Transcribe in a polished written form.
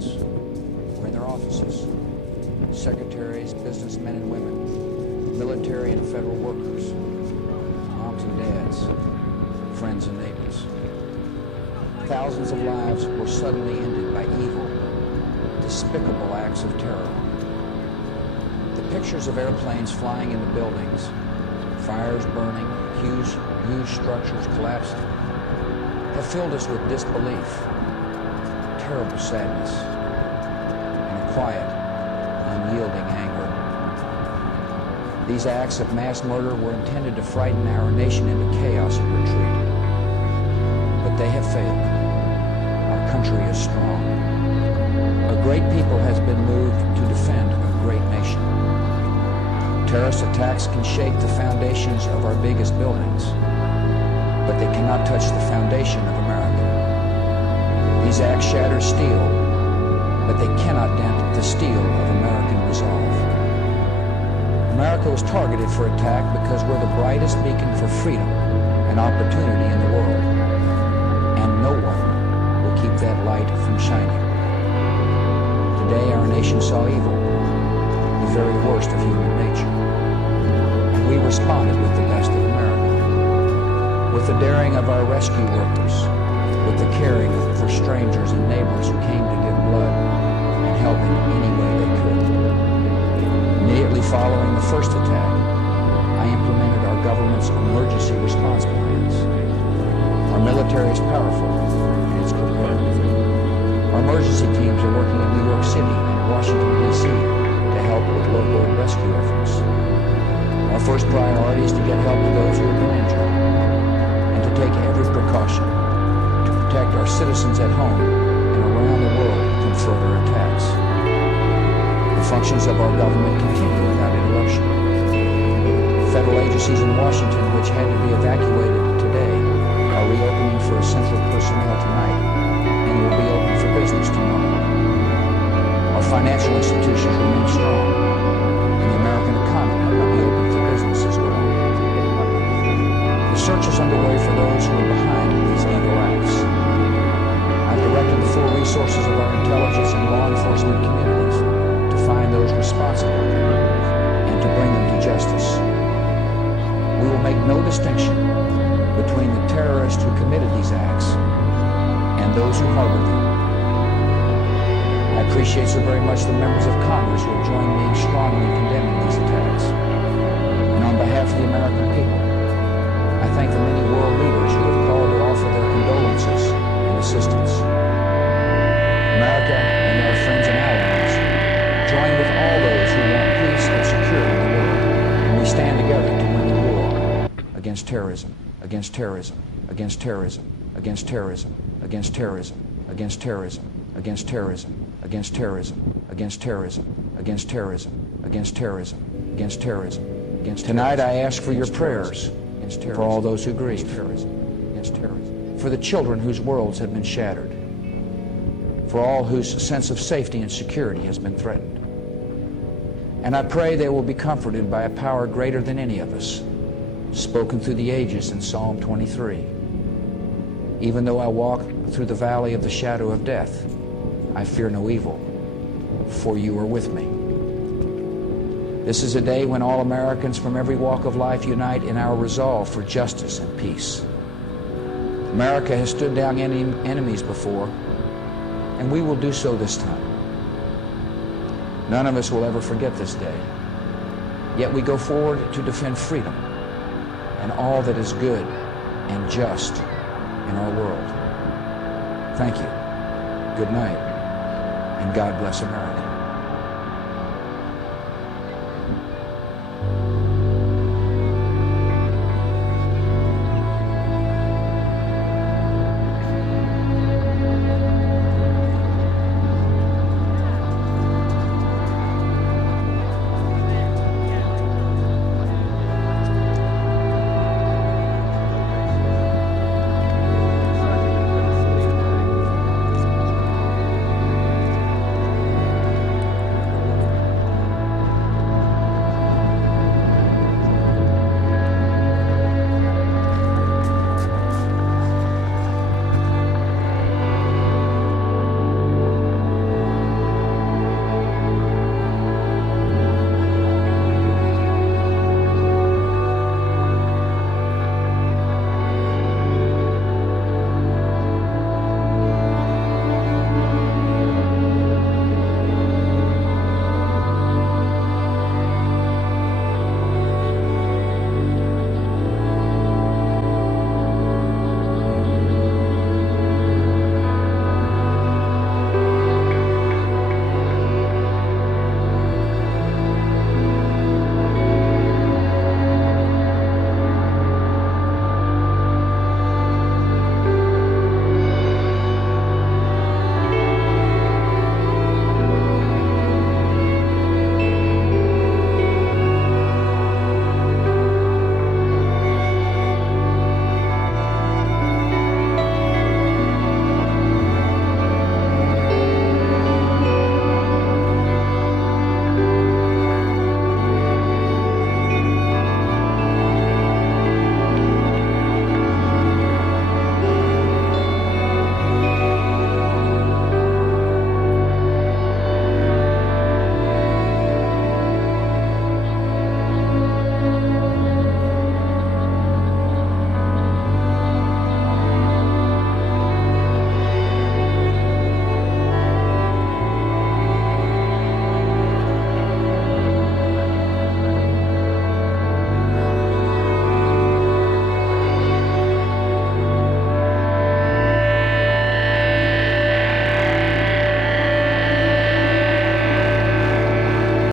states or in their offices, secretaries, businessmen and women, military and federal workers, moms and dads, friends and neighbors. Thousands of lives were suddenly ended by evil, despicable acts of terror. The pictures of airplanes flying into buildings, fires burning, huge structures collapsing, have filled us with disbelief, terrible sadness, and a quiet, unyielding anger. These acts of mass murder were intended to frighten our nation into chaos and retreat. But they have failed. Our country is strong. A great people has been moved to defend a great nation. Terrorist attacks can shake the foundations of our biggest buildings, but they cannot touch the foundation of America. These acts shatter steel, but they cannot dent the steel of American resolve. America was targeted for attack because we're the brightest beacon for freedom and opportunity in the world, and no one will keep that light from shining. Today our nation saw evil, the very worst of human nature, and we responded with the best of America. With the daring of our rescue workers, with the caring for strangers and neighbors who came to give blood and help in any way they could. Immediately following the first attack, I implemented our government's emergency response plans. Our military is powerful and it's prepared. Our emergency teams are working in New York City and Washington, D.C. to help with local rescue efforts. Our first priority is to get help to those who have been injured, to take every precaution to protect our citizens at home and around the world from further attacks. The functions of our government continue without interruption. Federal agencies in Washington, which had to be evacuated today, are reopening for essential personnel tonight and will be open for business tomorrow. Our financial institutions remain strong, and the American economy will be open for business as well. The search is underway for those who are behind these evil acts. I've directed the full resources of our intelligence and law enforcement communities to find those responsible and to bring them to justice. We will make no distinction between the terrorists who committed these acts and those who harbored them. I appreciate so very much the members of Congress who have joined me in strongly condemning these attacks. And on behalf of the American people, I thank the many world leaders who have called to offer their condolences and assistance. America and our friends and allies join with all those who want peace and security in the world, and we stand together to win the war against terrorism, against terrorism, against terrorism, against terrorism, against terrorism, against terrorism, against terrorism, against terrorism, against terrorism, against terrorism, against terrorism, against terrorism, against. Tonight I ask for your prayers for all those who grieve, for the children whose worlds have been shattered, for all whose sense of safety and security has been threatened. And I pray they will be comforted by a power greater than any of us, spoken through the ages in Psalm 23. Even though I walk through the valley of the shadow of death, I fear no evil, for you are with me. This is a day when all Americans from every walk of life unite in our resolve for justice and peace. America has stood down enemies before, and we will do so this time. None of us will ever forget this day. Yet we go forward to defend freedom and all that is good and just in our world. Thank you. Good night, and God bless America.